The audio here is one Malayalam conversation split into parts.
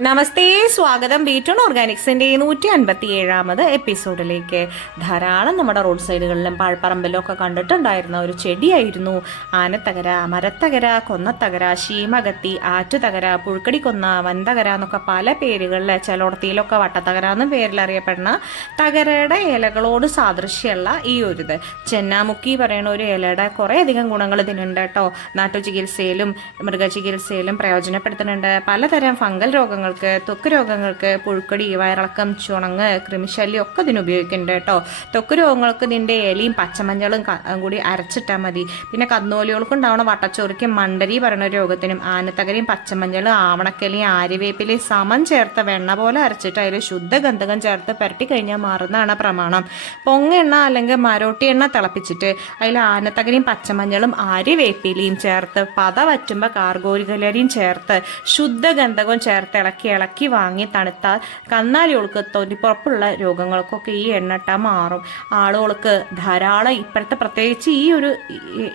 നമസ്തേ സ്വാഗതം. ബീറ്റോൺ ഓർഗാനിക്സിന്റെ നൂറ്റി അൻപത്തി ഏഴാമത് എപ്പിസോഡിലേക്ക്. ധാരാളം നമ്മുടെ റോഡ് സൈഡുകളിലും പാഴ്പറമ്പിലും ഒക്കെ കണ്ടിട്ടുണ്ടായിരുന്ന ഒരു ചെടിയായിരുന്നു. ആനത്തകര മരത്തകര കൊന്നത്തകര ശീമകത്തി ആറ്റുതകര പുഴുക്കടിക്കൊന്ന വൻതകര എന്നൊക്കെ പല പേരുകളിൽ ചിലോടത്തിയിലൊക്കെ വട്ടത്തകര എന്ന പേരിൽ അറിയപ്പെടുന്ന തകരയുടെ ഇലകളോട് സാദൃശ്യമുള്ള ഈ ഒരു ഇത് ചെന്നാമുക്കി പറയുന്ന ഒരു ഇലയുടെ കുറേയധികം ഗുണങ്ങൾ ഇതിനുണ്ട് കേട്ടോ. നാട്ടുചികിത്സയിലും മൃഗചികിത്സയിലും പ്രയോജനപ്പെടുത്തുന്നുണ്ട്. പലതരം ഫംഗൽ രോഗങ്ങൾക്ക് ത്വക്ക് രോഗങ്ങൾക്ക് പുഴുക്കടി വയറിളക്കം ചുണങ്ങ് കൃമിശല്യം ഒക്കെ ഇതിന് ഉപയോഗിക്കുന്നുണ്ട് കേട്ടോ. ത്വക്ക് രോഗങ്ങൾക്ക് ഇതിന്റെ ഇലയും പച്ചമഞ്ഞളും കൂടി അരച്ചിട്ടാൽ മതി. പിന്നെ കന്നോലികൾക്ക് ഉണ്ടാവുന്ന വട്ടച്ചോറിക്കും മണ്ടരി പറയുന്ന രോഗത്തിനും ആനത്തകരയും പച്ചമഞ്ഞളും ആവണക്കലയും ആര്യവേപ്പിലയും സമം ചേർത്ത വെണ്ണ പോലെ അരച്ചിട്ട് അതിൽ ശുദ്ധഗന്ധകം ചേർത്ത് പുരട്ടി കഴിഞ്ഞാൽ മാറുന്നതാണ് പ്രമാണം. പൊങ്ങെണ്ണ അല്ലെങ്കിൽ മരോട്ടി എണ്ണ തിളപ്പിച്ചിട്ട് അതിൽ ആനത്തകരയും പച്ചമഞ്ഞളും ആര്യവേപ്പിലയും ചേർത്ത് പത വറ്റുമ്പോൾ കാർഗോരികലരിയും ചേർത്ത് ശുദ്ധഗന്ധകവും ചേർത്ത് ഇളക്കി ഇളക്കി വാങ്ങി തണുത്താൽ കന്നാലികൾക്ക് തൊലിപ്പുറപ്പുള്ള രോഗങ്ങൾക്കൊക്കെ ഈ എണ്ണട്ട മാറും. ആളുകൾക്ക് ധാരാളം ഇപ്പോഴത്തെ പ്രത്യേകിച്ച് ഈ ഒരു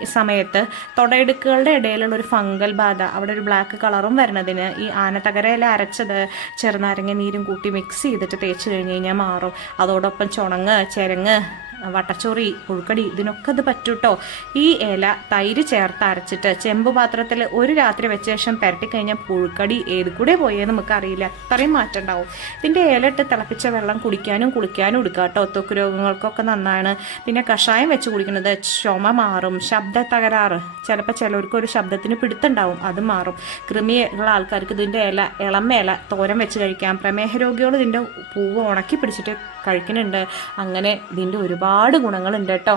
സമയത്ത് തൊടയിടുക്കുകളുടെ ഇടയിലുള്ള ഒരു ഫംഗൽ ബാധ അവിടെ ഒരു ബ്ലാക്ക് കളറും വരുന്നതിന് ഈ ആനത്തകരയില അരച്ചത് ചെറുനാരങ്ങ നീരും കൂട്ടി മിക്സ് ചെയ്തിട്ട് തേച്ച് കഴിഞ്ഞ് കഴിഞ്ഞാൽ മാറും. അതോടൊപ്പം ചുണങ്ങ് ചെരങ്ങ് വട്ടച്ചോറി പുഴുക്കടി ഇതിനൊക്കെ ഇത് പറ്റൂട്ടോ? ഈ ഇല തൈര് ചേർത്ത് അരച്ചിട്ട് ചെമ്പ് പാത്രത്തിൽ ഒരു രാത്രി വെച്ച ശേഷം പുരട്ടിക്കഴിഞ്ഞാൽ പുഴുക്കടി ഏത് കൂടെ പോയേ നമുക്ക് അറിയില്ല. അത്രയും മാറ്റം ഉണ്ടാവും. ഇതിന്റെ ഇല ഇട്ട് തിളപ്പിച്ച വെള്ളം കുടിക്കാനും കുളിക്കാനും എടുക്കുക കേട്ടോ. ത്വക്ക് രോഗങ്ങൾക്കൊക്കെ നന്നാണ്. പിന്നെ കഷായം വെച്ച് കുടിക്കുന്നത് ചുമ മാറും ശബ്ദ തകരാറ്. ചിലപ്പോൾ ചിലർക്ക് ഒരു ശബ്ദത്തിന് പിടുത്തുണ്ടാവും അത് മാറും. കൃമിയുള്ള ആൾക്കാർക്ക് ഇതിന്റെ ഇല ഇളം ഇല തോരൻ വെച്ച് കഴിക്കാം. പ്രമേഹ രോഗികൾ ഇതിന്റെ പൂവ് ഉണക്കി പിടിച്ചിട്ട് കഴിക്കുന്നുണ്ട്. അങ്ങനെ ഇതിന്റെ ഒരുപാട് ഗുണങ്ങളുണ്ട് കേട്ടോ.